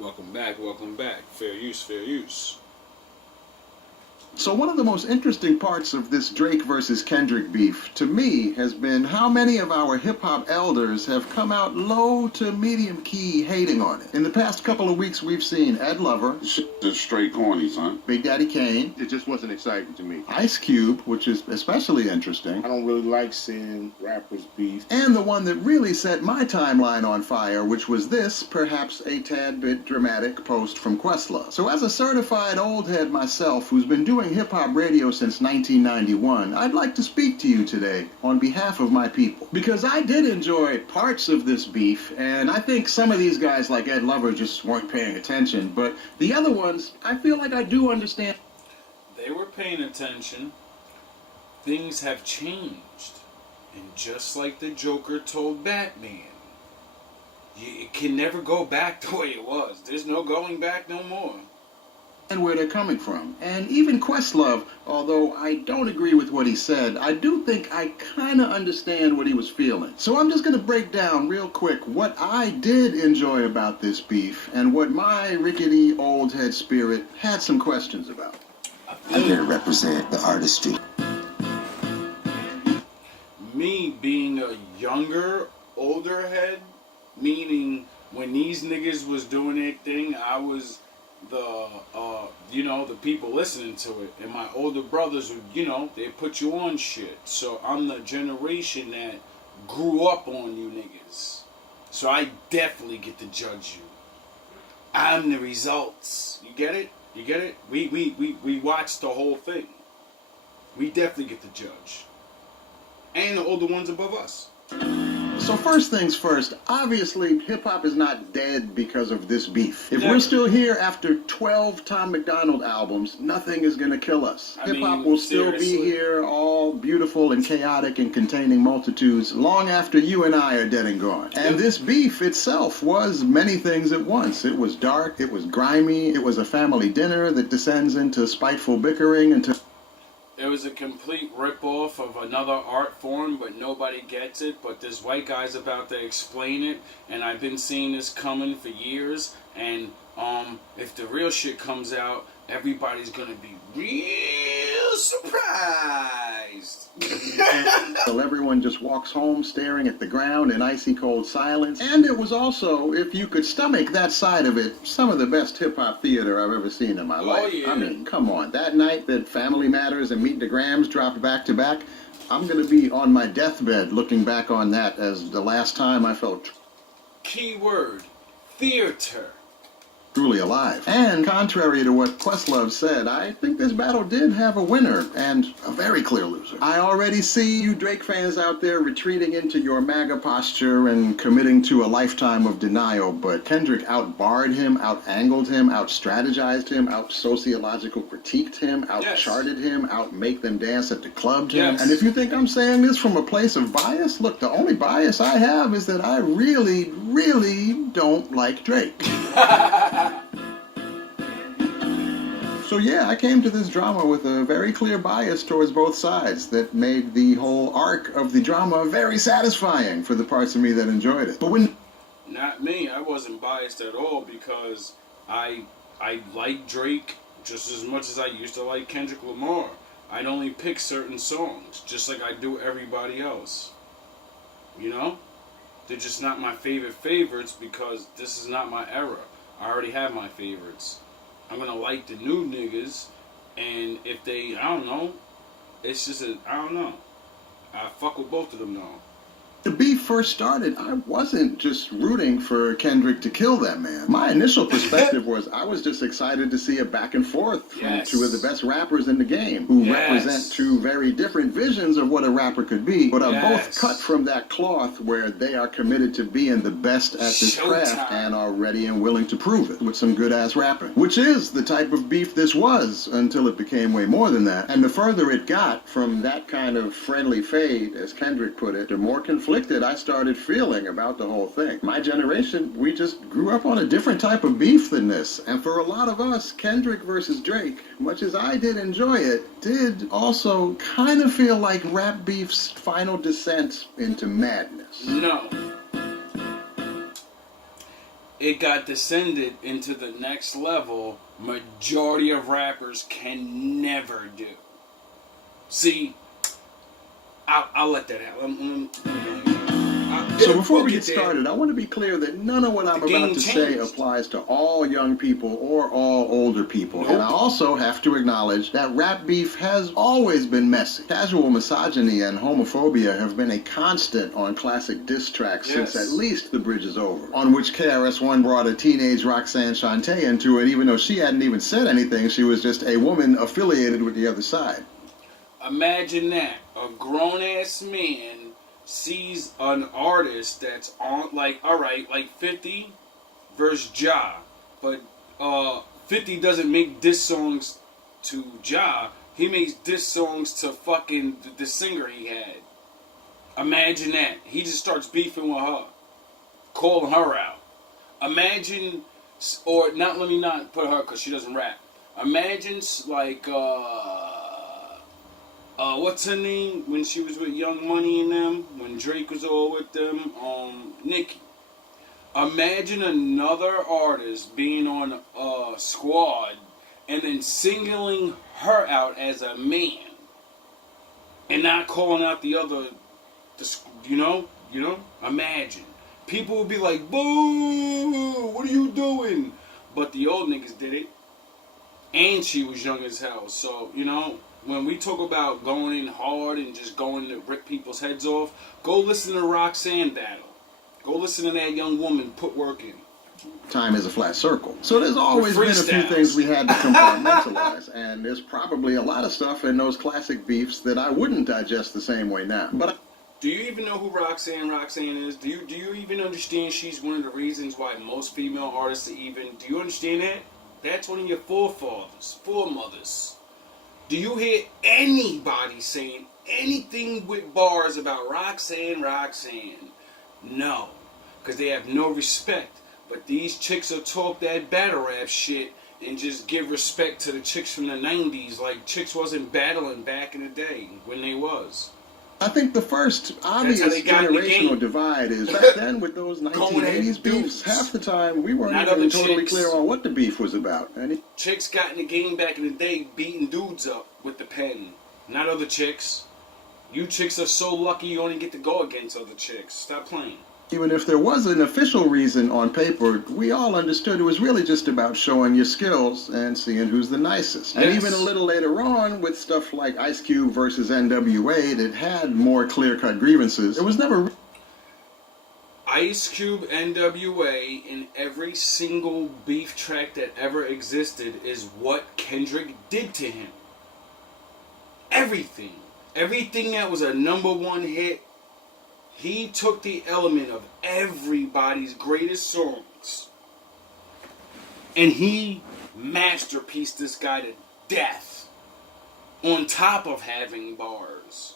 Welcome back, welcome back. Fair use, fair use. So one of the most interesting parts of this Drake versus Kendrick beef, to me, has been how many of our hip-hop elders have come out low to medium key hating on it. In the past couple of weeks, we've seen Ed Lover, Just straight corny, son. Big Daddy Kane, It just wasn't exciting to me. Ice Cube, which is especially interesting, I don't really like seeing rappers beef. and the one that really set my timeline on fire, which was this, perhaps a tad bit dramatic post from Questlove. So as a certified old head myself who's been doing hip-hop radio since 1991, I'd like to speak to you today on behalf of my people. Because I did enjoy parts of this beef, and I think some of these guys like Ed Lover just weren't paying attention, but the other ones, I feel like I do understand. They were paying attention. Things have changed. And just like the Joker told Batman, it can never go back the way it was. There's no going back no more. And where they're coming from. And even Questlove, although I don't agree with what he said, I do think I kind of understand what he was feeling. So I'm just going to break down real quick what I did enjoy about this beef and what my rickety old head spirit had some questions about. I'm here to represent the artistry. Me being a younger, older head, meaning when these niggas was doing their thing, I was the people listening to it, and my older brothers would, they put you on shit. So I'm the generation that grew up on you niggas. So I definitely get to judge you. I'm the results. You get it? You get it? We watched the whole thing. We definitely get to judge. And the older ones above us. So first things first, obviously hip-hop is not dead because of this beef. If we're still here after 12 Tom McDonald albums, nothing is gonna kill us. Hip-hop will still be here, all beautiful and chaotic and containing multitudes, long after you and I are dead and gone. And this beef itself was many things at once. It was dark, it was grimy, it was a family dinner that descends into spiteful bickering until... It was a complete rip-off of another art form, but nobody gets it. But this white guy's about to explain it, and I've been seeing this coming for years. And if the real shit comes out, everybody's gonna be real surprised. Till everyone just walks home staring at the ground in icy cold silence. And it was also, if you could stomach that side of it, some of the best hip-hop theater I've ever seen in my life. Yeah. I mean, come on. That night that Family Matters and Meet the Grams dropped back to back, I'm gonna be on my deathbed looking back on that as the last time I felt Keyword, theater. truly alive. And contrary to what Questlove said, I think this battle did have a winner, and a very clear loser. I already see you Drake fans out there retreating into your MAGA posture and committing to a lifetime of denial, but Kendrick out-barred him, out-angled him, out-strategized him, out-sociological critiqued him, out-charted him, out-make them dance at the club to him. And if you think I'm saying this from a place of bias, look, the only bias I have is that I really, really don't like Drake. So yeah, I came to this drama with a very clear bias towards both sides that made the whole arc of the drama very satisfying for the parts of me that enjoyed it. But when... Not me. I wasn't biased at all because I like Drake just as much as I used to like Kendrick Lamar. I'd only pick certain songs, just like I do everybody else. You know? They're just not my favorites because this is not my era. I already have my favorites. I'm gonna like the new niggas, and if they, I don't know, it's just I don't know. I fuck with both of them now. the beef first started, I wasn't just rooting for Kendrick to kill that man. My initial perspective was I was just excited to see a back and forth from two of the best rappers in the game who represent two very different visions of what a rapper could be, but are both cut from that cloth where they are committed to being the best at this craft and are ready and willing to prove it with some good-ass rapping, which is the type of beef this was until it became way more than that. And the further it got from that kind of friendly fade, as Kendrick put it, the more conflicted I started feeling about the whole thing. My generation, we just grew up on a different type of beef than this. And for a lot of us, Kendrick versus Drake, much as I did enjoy it, did also kind of feel like rap beef's final descent into madness. No. it got descended into the next level majority of rappers can never do. See, I'll let that happen. So before we get started, I want to be clear that none of what I'm about to say applies to all young people or all older people. And I also have to acknowledge that rap beef has always been messy. Casual misogyny and homophobia have been a constant on classic diss tracks since at least The Bridge Is Over, on which KRS-One brought a teenage Roxanne Shante into it, even though she hadn't even said anything. She was just a woman affiliated with the other side. Imagine that. A grown-ass man sees an artist that's on, like, alright, like 50 versus Ja, but 50 doesn't make diss songs to Ja, he makes diss songs to fucking the singer he had. Imagine that. He just starts beefing with her, calling her out. Imagine, or not, let me not put her because she doesn't rap. Imagine, like, what's her name when she was with Young Money and them, when Drake was all with them, Nicki. Imagine another artist being on a squad and then singling her out as a man and not calling out the other, you know, imagine. People would be like, boo, what are you doing? But the old niggas did it, and she was young as hell, so, you know, when we talk about going in hard and just going to rip people's heads off, go listen to Roxanne battle. Go listen to that young woman put work in. Time is a flat circle. So there's always been a few things we had to compartmentalize, and there's probably a lot of stuff in those classic beefs that I wouldn't digest the same way now. But do you even know who Roxanne is? Do you even understand she's one of the reasons why most female artists are even... Do you understand that? That's one of your foremothers. Do you hear anybody saying anything with bars about Roxanne? No. Because they have no respect. But these chicks will talk that battle rap shit and just give respect to the chicks from the 90s like chicks wasn't battling back in the day when they was. I think the first obvious generational divide is back then with those 1980s beefs, half the time we weren't even totally clear on what the beef was about. Chicks got in the game back in the day beating dudes up with the pen, not other chicks. You chicks are so lucky you only get to go against other chicks. Stop playing. Even if there was an official reason on paper, we all understood it was really just about showing your skills and seeing who's the nicest. Yes. And even a little later on, with stuff like Ice Cube versus NWA that had more clear-cut grievances, it was never... Ice Cube, NWA, in every single beef track that ever existed is what Kendrick did to him. Everything. Everything that was a #1 hit, he took the element of everybody's greatest songs and he masterpieced this guy to death on top of having bars.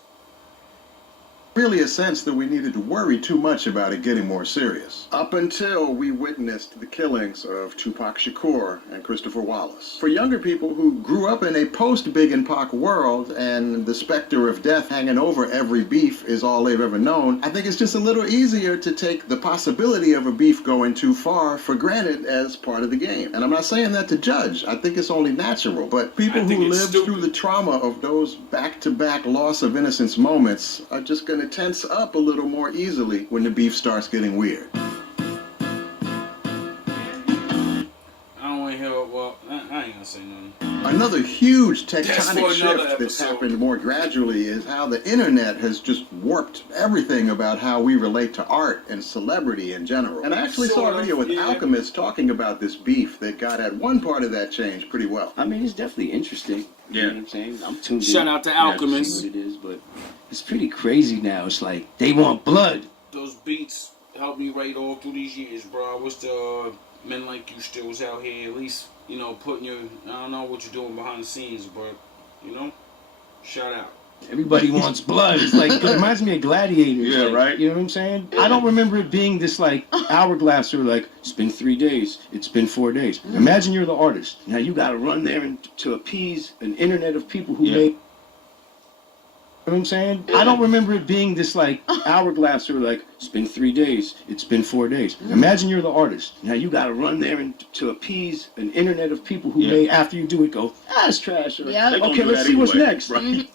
Really a sense that we needed to worry too much about it getting more serious. Up until we witnessed the killings of Tupac Shakur and Christopher Wallace. For younger people who grew up in a post-Big and Pac world and the specter of death hanging over every beef is all they've ever known, I think it's just a little easier to take the possibility of a beef going too far for granted as part of the game. And I'm not saying that to judge. I think it's only natural. But people who lived through the trauma of those back-to-back loss of innocence moments are just going to tense up a little more easily when the beef starts getting weird. I don't want to hear, well, I ain't gonna say nothing. Another huge tectonic shift that's happened more gradually is how the internet has just warped everything about how we relate to art and celebrity in general. And I actually saw a video with Alchemist talking about this beef that got at one part of that change pretty well. I mean, it's definitely interesting. You know what I'm saying? I'm tuned in. Shout out to Alchemist. See what it is, but it's pretty crazy now. It's like they want blood. Those beats helped me write all through these years, bro. I wish the men like you still was out here, at least, you know, putting your, I don't know what you're doing behind the scenes, but, you know, shout out. Everybody wants blood. It's like, it reminds me of Gladiator. Yeah, like, right? You know what I'm saying? I don't remember it being this, like, hourglass or, like, it's been 3 days, it's been 4 days. Imagine you're the artist. Now you got to run there and to appease an internet of people who make... You know what I'm saying? I don't remember it being this like hourglass or like, it's been 3 days, it's been 4 days. Imagine you're the artist. Now you gotta run there and to appease an internet of people who may, after you do it, go, it's trash. Or, Yeah. okay, let's see what's next. Right.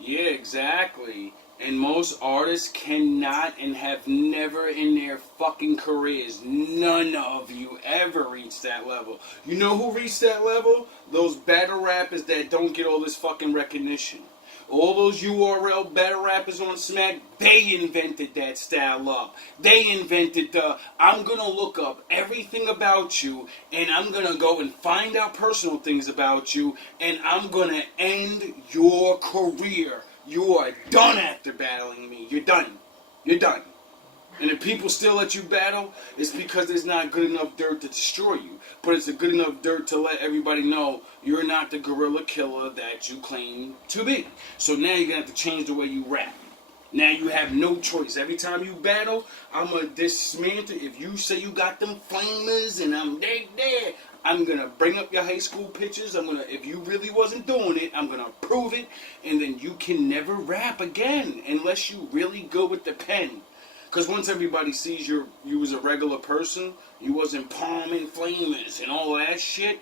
Yeah, exactly. And most artists cannot and have never in their fucking careers, none of you ever reached that level. You know who reached that level? Those battle rappers that don't get all this fucking recognition. All those URL battle rappers on Smack, they invented that style up. They invented I'm going to look up everything about you, and I'm going to go and find out personal things about you, and I'm going to end your career. You are done after battling me. You're done. You're done. And if people still let you battle, it's because there's not good enough dirt to destroy you. But it's a good enough dirt to let everybody know you're not the gorilla killer that you claim to be. So now you're going to have to change the way you rap. Now you have no choice. Every time you battle, I'm going to dismantle. If you say you got them flamers and I'm there, I'm going to bring up your high school pictures. If you really wasn't doing it, I'm going to prove it. And then you can never rap again unless you really go with the pen. Because once everybody sees you was a regular person, you wasn't palming flamers and all of that shit,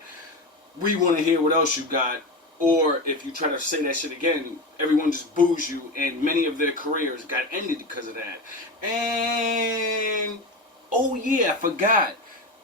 we want to hear what else you got. Or if you try to say that shit again, everyone just boos you, and many of their careers got ended because of that. And, oh yeah, I forgot.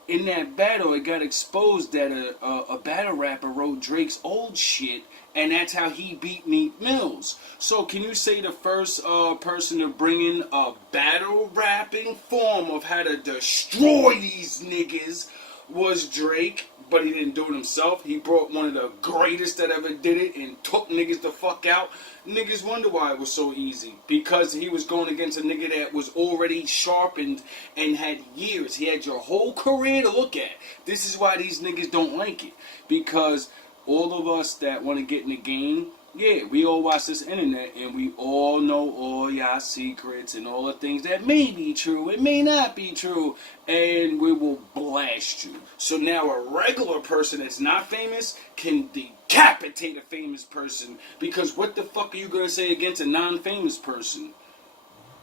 In that battle, it got exposed that a battle rapper wrote Drake's old shit, and that's how he beat Meek Mills. So can you say the first person to bring in a battle rapping form of how to destroy these niggas was Drake? But he didn't do it himself. He brought one of the greatest that ever did it and took niggas the fuck out. Niggas wonder why it was so easy. Because he was going against a nigga that was already sharpened and had years. He had your whole career to look at. This is why these niggas don't like it. Because all of us that want to get in the game, yeah, we all watch this internet and we all know all y'all secrets and all the things that may be true, it may not be true, and we will blast you. So now a regular person that's not famous can decapitate a famous person, because what the fuck are you going to say against a non-famous person?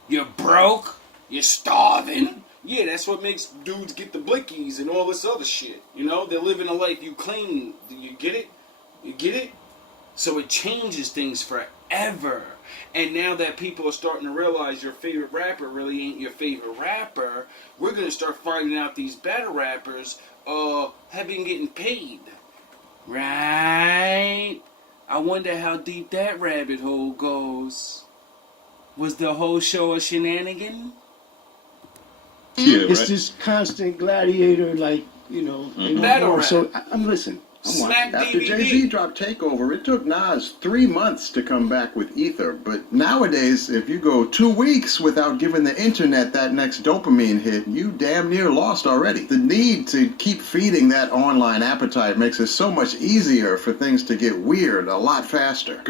You're broke? You're starving? Yeah, that's what makes dudes get the blickies and all this other shit. You know, they're living a life you claim. Do you get it? You get it? So it changes things forever. And now that people are starting to realize your favorite rapper really ain't your favorite rapper, we're going to start finding out these battle rappers have been getting paid. Right? I wonder how deep that rabbit hole goes. Was the whole show a shenanigan? Yeah, It's right. this constant gladiator, like, you know. Battle rap. So I'm listening. I'm Smack watching. After Jay-Z DVD. dropped Takeover, it took Nas 3 months to come back with Ether. But nowadays, if you go 2 weeks without giving the internet that next dopamine hit, you damn near lost already. The need to keep feeding that online appetite makes it so much easier for things to get weird a lot faster.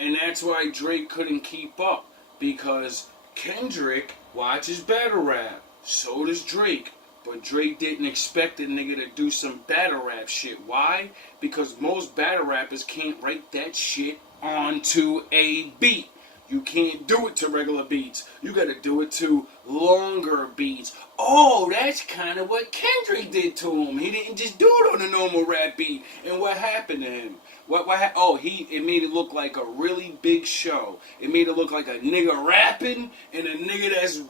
And that's why Drake couldn't keep up. Because Kendrick watches battle rap. So does Drake. But Drake didn't expect a nigga to do some battle rap shit. Why? Because most battle rappers can't write that shit onto a beat. You can't do it to regular beats. You gotta do it to longer beats. Oh, that's kind of what Kendrick did to him. He didn't just do it on a normal rap beat. And what happened to him? It made it look like a really big show. It made it look like a nigga rapping and a nigga that's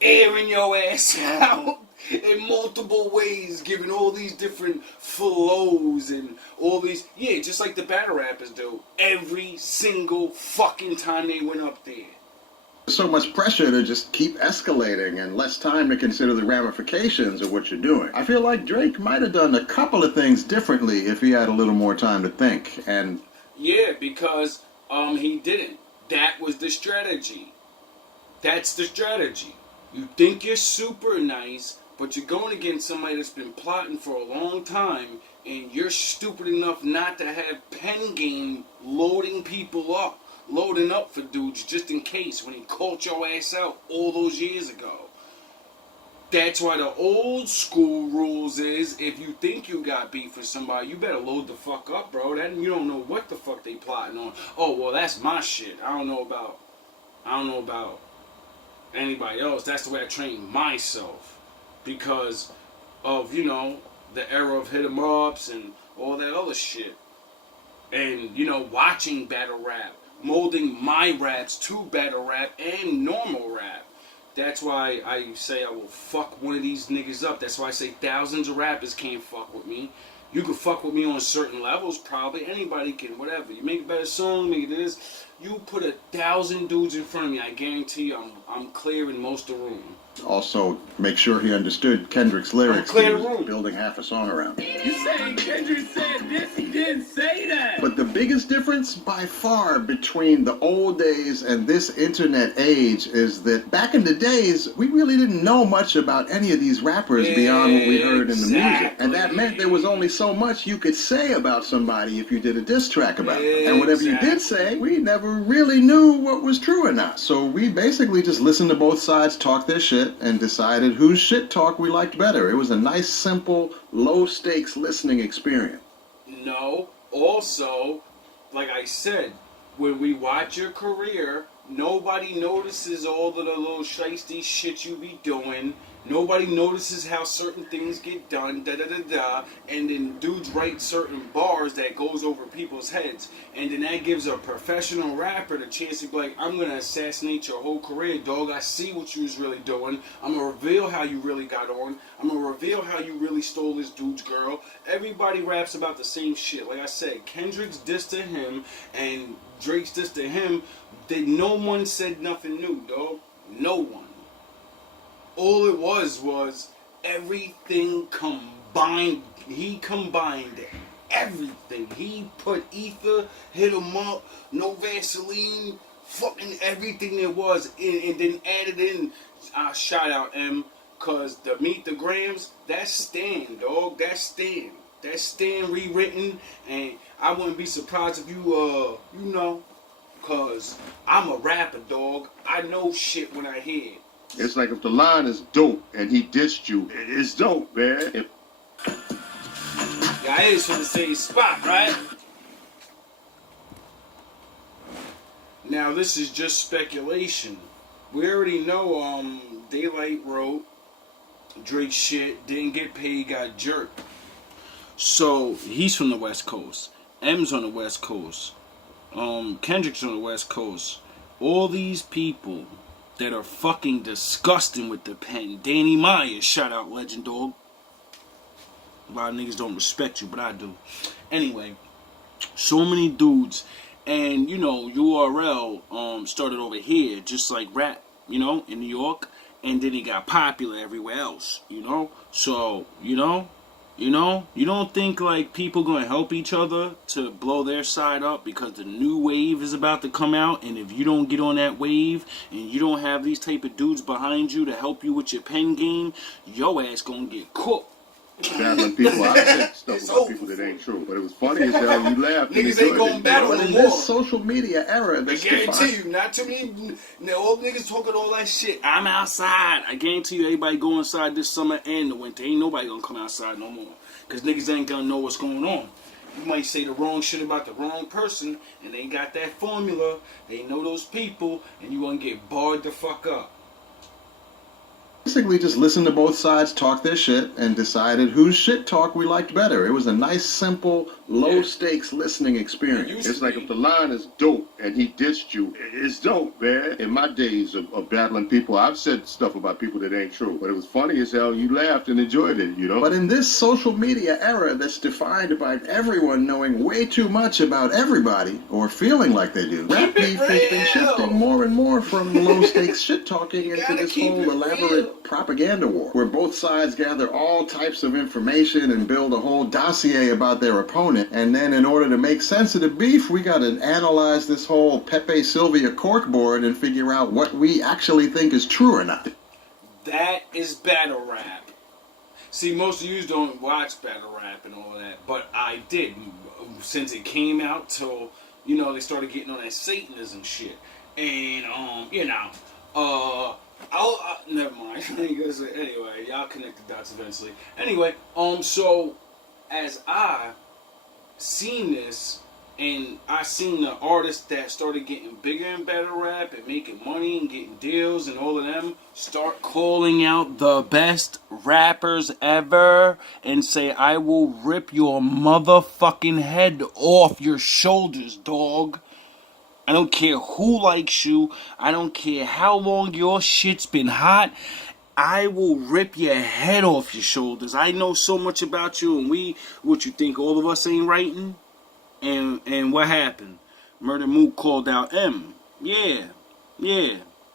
airing your ass out in multiple ways, giving all these different flows and all these, yeah, just like the battle rappers do every single fucking time they went up there. So much pressure to just keep escalating and less time to consider the ramifications of what you're doing. I feel like Drake might have done a couple of things differently if he had a little more time to think. And yeah, because he didn't. That was the strategy. That's the strategy. You think you're super nice, but you're going against somebody that's been plotting for a long time, and you're stupid enough not to have pen game loading people up. Loading up for dudes just in case when he caught your ass out all those years ago. That's why the old school rules is if you think you got beef with somebody, you better load the fuck up, bro. That you don't know what the fuck they plotting on. Oh well, that's my shit. I don't know about anybody else. That's the way I train myself because of the era of hit 'em ups and all that other shit, and watching battle rap, molding my raps to battle rap and normal rap. That's why I say I will fuck one of these niggas up. That's why I say thousands of rappers can't fuck with me. You can fuck with me on certain levels, probably. Anybody can, whatever. You make a better song, make this. You put 1,000 dudes in front of me, I guarantee you I'm clearing most of the room. Also, make sure he understood Kendrick's lyrics. Clear He the was room. building half a song around. You saying Kendrick said this? He didn't say that. But the biggest difference by far between the old days and this internet age is that back in the days, we really didn't know much about any of these rappers beyond what we heard in the music. And that meant there was only so much you could say about somebody if you did a diss track about them. And whatever you did say, we never really knew what was true or not. So we basically just listened to both sides talk their shit and decided whose shit talk we liked better. It was a nice, simple, low-stakes listening experience. No. Also, like I said, when we watch your career, nobody notices all of the little shiesty shit you be doing. Nobody notices how certain things get done, and then dudes write certain bars that goes over people's heads. And then that gives a professional rapper the chance to be like, I'm going to assassinate your whole career, dog. I see what you was really doing. I'm going to reveal how you really got on. I'm going to reveal how you really stole this dude's girl. Everybody raps about the same shit. Like I said, Kendrick's diss to him and Drake's diss to him. No one said nothing new, dog. No one. All it was everything combined. He combined everything. He put ether, hit him up, no Vaseline, fucking everything there was, and then added in, shout out M, cause the Meet the Grams, that's Stan, dog. That's Stan. That's Stan rewritten, and I wouldn't be surprised if you cause I'm a rapper, dog. I know shit when I hear it. It's like if the line is dope and he dissed you, it's dope, man. Yeah, I is from the same spot, right? Now this is just speculation. We already know Daylight wrote Drake shit, didn't get paid, got jerked. So he's from the West Coast. M's on the West Coast. Kendrick's on the West Coast. All these people that are fucking disgusting with the pen. Danny Myers, shout out Legend Dog. A lot of niggas don't respect you, but I do. Anyway, so many dudes, and URL started over here, just like rap, in New York, and then it got popular everywhere else, So, you don't think like people gonna help each other to blow their side up because the new wave is about to come out, and if you don't get on that wave and you don't have these type of dudes behind you to help you with your pen game, your ass gonna get cooked. Battling people, I said stuff about people that ain't true, but it was funny as hell. You laughed. Niggas ain't gonna battle But no in more. this social media era, I that's guarantee you, not too many old niggas talking all that shit. I'm outside. I guarantee you, everybody go inside this summer and the winter. Ain't nobody gonna come outside no more. Because niggas ain't gonna know what's going on. You might say the wrong shit about the wrong person, and they got that formula. They know those people, and you gonna get barred the fuck up. basically just listened to both sides talk their shit and decided whose shit talk we liked better. It was a nice, simple, low-stakes listening experience. It's like if the line is dope and he dissed you, it's dope, man. In my days of battling people, I've said stuff about people that ain't true, but it was funny as hell. You laughed and enjoyed it, But in this social media era that's defined by everyone knowing way too much about everybody, or feeling like they do, rap beef has been shifting more and more from low-stakes shit-talking into this whole elaborate propaganda war, where both sides gather all types of information and build a whole dossier about their opponent, and then in order to make sense of the beef, we gotta analyze this whole Pepe Sylvia corkboard and figure out what we actually think is true or not. That is battle rap. See, most of you don't watch battle rap and all that, but I did. Since it came out till, they started getting on that Satanism shit. And, Never mind. Anyway, y'all connect the dots eventually. Anyway, so as I seen this, and I seen the artists that started getting bigger in battle rap and making money and getting deals, and all of them start calling out the best rappers ever and say, I will rip your motherfucking head off your shoulders, dog. I don't care who likes you. I don't care how long your shit's been hot. I will rip your head off your shoulders. I know so much about you, and what you think all of us ain't writing? And what happened? Murder Mook called out M. Yeah.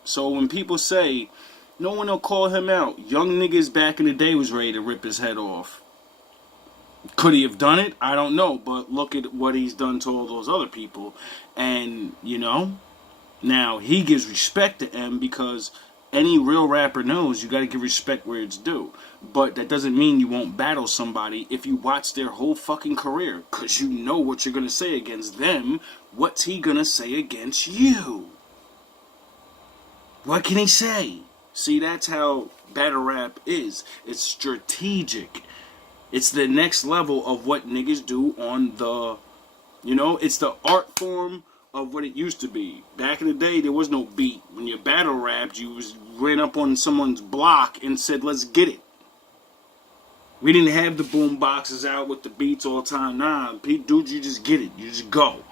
So when people say, no one will call him out, young niggas back in the day was ready to rip his head off. Could he have done it? I don't know. But look at what he's done to all those other people. And, now he gives respect to M because any real rapper knows you got to give respect where it's due. But that doesn't mean you won't battle somebody if you watch their whole fucking career. Because you know what you're going to say against them. What's he going to say against you? What can he say? See, that's how battle rap is. It's strategic. It's the next level of what niggas do on the... it's the art form of what it used to be. Back in the day, there was no beat. When you battle rapped, you ran up on someone's block and said, let's get it. We didn't have the boom boxes out with the beats all the time. Nah, dude, you just get it. You just go.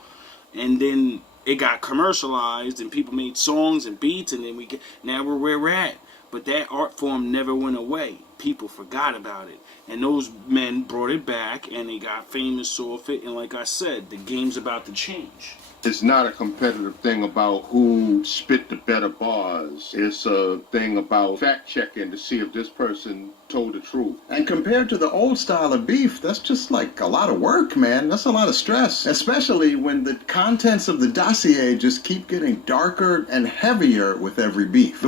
And then it got commercialized and people made songs and beats, and then now we're where we're at. But that art form never went away. People forgot about it. And those men brought it back, and they got famous off it. And like I said, the game's about to change. It's not a competitive thing about who spit the better bars. It's a thing about fact-checking to see if this person told the truth. And compared to the old style of beef, that's just like a lot of work, man. That's a lot of stress. Especially when the contents of the dossier just keep getting darker and heavier with every beef.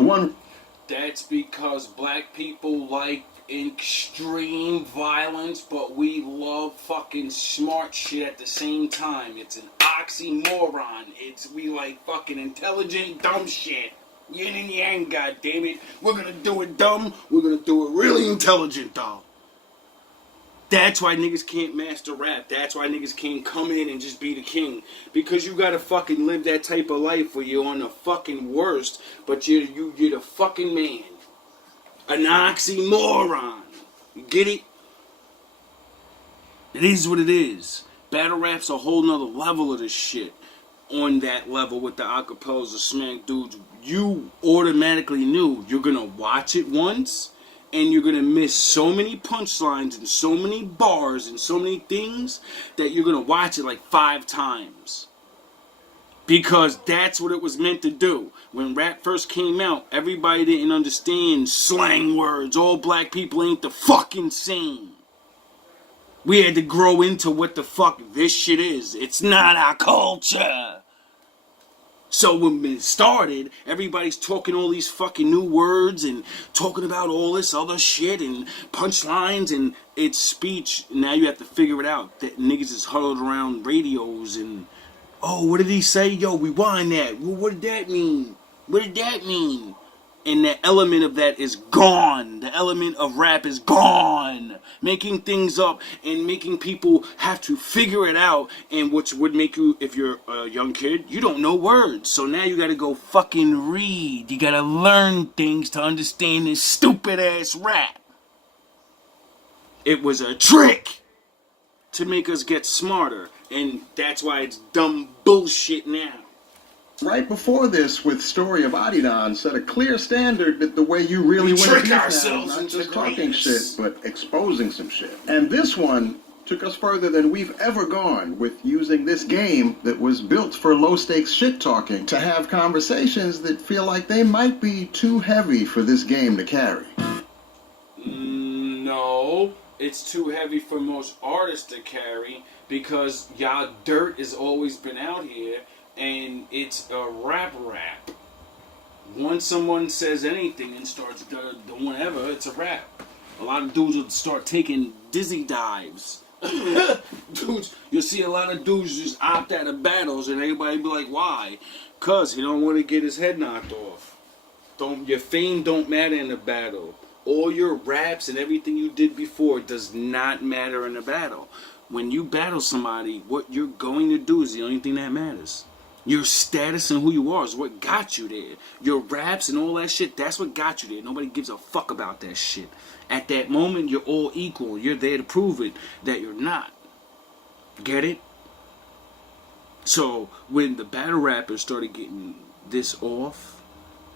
That's because black people like extreme violence, but we love fucking smart shit at the same time. It's an oxymoron. We like fucking intelligent dumb shit. Yin and yang, goddammit. We're gonna do it dumb, we're gonna do it really intelligent though. That's why niggas can't master rap. That's why niggas can't come in and just be the king. Because you gotta fucking live that type of life where you're on the fucking worst, but you're the fucking man. An oxymoron. You get it? It is what it is. Battle rap's a whole nother level of this shit. On that level with the acapellas of smack dudes, you automatically knew you're gonna watch it once, and you're gonna miss so many punchlines and so many bars and so many things that you're gonna watch it like 5 times. Because that's what it was meant to do. When rap first came out, everybody didn't understand slang words. All black people ain't the fucking same. We had to grow into what the fuck this shit is. It's not our culture. So when it started, everybody's talking all these fucking new words and talking about all this other shit and punchlines, and it's speech. Now you have to figure it out. That niggas is huddled around radios and, oh, what did he say? Yo, rewind that. Well, what did that mean? What did that mean? And the element of that is gone. The element of rap is gone. Making things up and making people have to figure it out. And which would make you, if you're a young kid, you don't know words. So now you gotta go fucking read. You gotta learn things to understand this stupid ass rap. It was a trick to make us get smarter. And that's why it's dumb bullshit now. Right before this, with Story of Adidon, set a clear standard that the way you really We win trick a beef now ourselves is not into just talking greatness. shit, but exposing some shit. And this one took us further than we've ever gone with using this game that was built for low-stakes shit-talking to have conversations that feel like they might be too heavy for this game to carry. No, it's too heavy for most artists to carry because y'all dirt has always been out here. And it's a rap. Once someone says anything and starts doing whatever, it's a rap. A lot of dudes will start taking dizzy dives. Dudes, you'll see a lot of dudes just opt out of battles, and everybody be like, why? Because he don't want to get his head knocked off. Your fame don't matter in a battle. All your raps and everything you did before does not matter in a battle. When you battle somebody, what you're going to do is the only thing that matters. Your status and who you are is what got you there. Your raps and all that shit, that's what got you there. Nobody gives a fuck about that shit. At that moment, you're all equal. You're there to prove it that you're not. Get it? So, when the battle rappers started getting this off,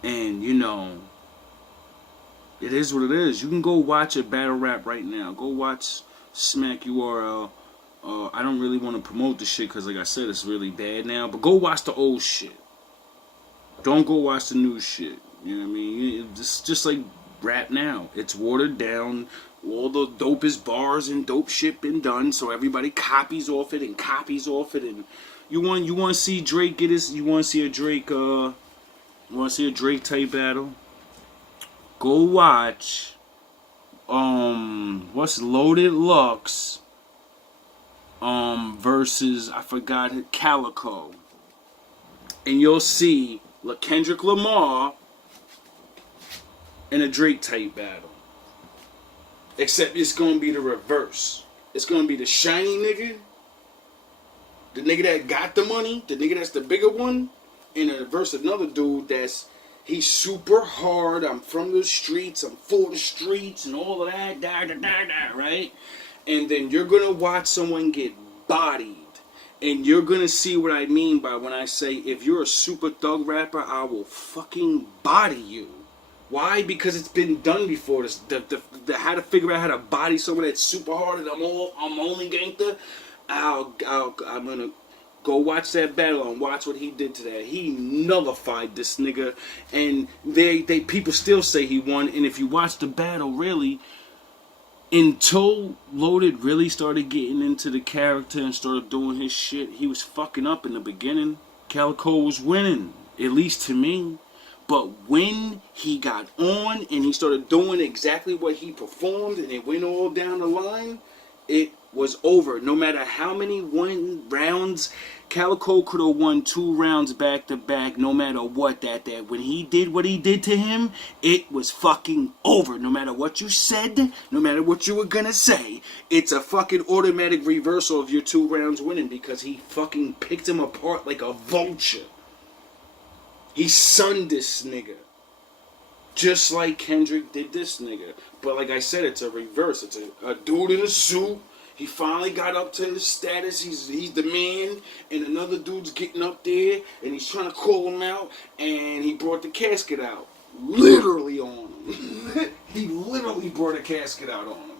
and, you know, it is what it is. You can go watch a battle rap right now. Go watch Smack URL. I don't really want to promote the shit because, like I said, it's really bad now. But go watch the old shit. Don't go watch the new shit. You know what I mean? It's just like rap now. It's watered down. All the dopest bars and dope shit been done, so everybody copies off it and copies off it. And you want to see Drake get his? You want to see a Drake? You want to see a Drake type battle? Go watch. What's Loaded Lux? Versus, I forgot it, Calico. And you'll see Kendrick Lamar in a Drake type battle. Except it's gonna be the reverse. It's gonna be the shiny nigga, the nigga that got the money, the nigga that's the bigger one, and versus another dude he's super hard, I'm from the streets, I'm for the streets, and all of that, right? And then you're going to watch someone get bodied. And you're going to see what I mean by when I say, if you're a super thug rapper, I will fucking body you. Why? Because it's been done before. How to figure out how to body someone that's super hard and I'm only gangster. I'm going to go watch that battle and watch what he did to that. He nullified this nigga. And people still say he won. And if you watch the battle, really, until Loaded really started getting into the character and started doing his shit, he was fucking up in the beginning. Calico was winning, at least to me. But when he got on and he started doing exactly what he performed and it went all down the line, it was over. No matter how many rounds, Calico could have won 2 rounds back to back, no matter what that when he did what he did to him, it was fucking over. No matter what you said, no matter what you were gonna say, it's a fucking automatic reversal of your 2 rounds winning because he fucking picked him apart like a vulture. He sunned this nigga. Just like Kendrick did this nigga. But like I said, it's a reverse. It's a dude in a suit. He finally got up to his status. He's the man. And another dude's getting up there. And he's trying to call him out. And he brought the casket out. Literally on him. He literally brought a casket out on him.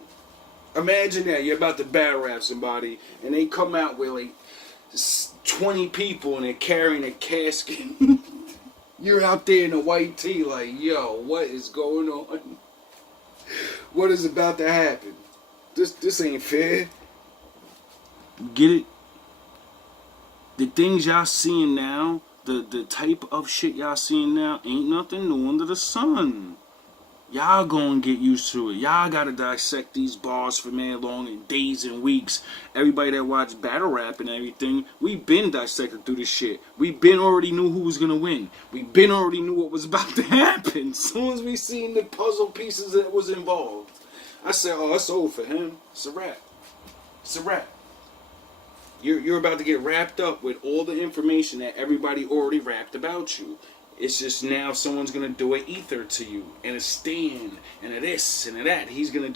Imagine that. You're about to battle rap somebody. And they come out with like 20 people. And they're carrying a casket. You're out there in a white tee like, yo, what is going on? What is about to happen? This ain't fair. Get it? The things y'all seeing now, the type of shit y'all seeing now, ain't nothing new under the sun. Y'all gonna get used to it. Y'all gotta dissect these bars for man long in days and weeks. Everybody that watch battle rap and everything, we been dissected through this shit. We been already knew who was gonna win. We been already knew what was about to happen. As soon as we seen the puzzle pieces that was involved, I said, oh, it's over for him. It's a wrap. It's a wrap. You're about to get wrapped up with all the information that everybody already rapped about you. It's just now someone's going to do an ether to you, and a stand, and a this, and a that. He's going to